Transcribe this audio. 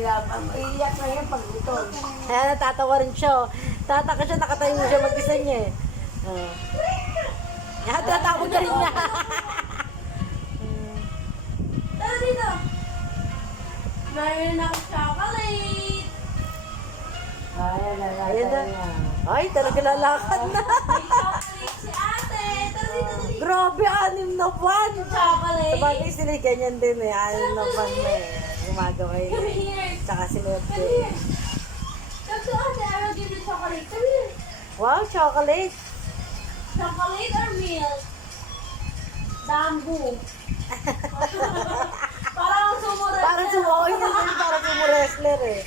Iiyak na yan pag ito. Kaya natatawa rin siya. Tataka siya, nakatayo siya mag-isa niya eh. Tatawag ka rin niya. Tara dito. Mayroon akong chocolate. Ayan na, Ayan na. Ay, talaga lalakad na. May chocolate si ate. Tara dito, dali. Grabe, 6 na buwan. Chocolate. Sabagay sila ganyan din eh. 6 na buwan na eh. Gumagawa eh. Come here. Tsaka si Come Lorde. here. Come to ate. I will give you chocolate. Come here. Wow, chocolate. Chocolate or milk? Bamboo. Parang sumura. Parang sumuoy na din. Parang sumu-wrestler eh.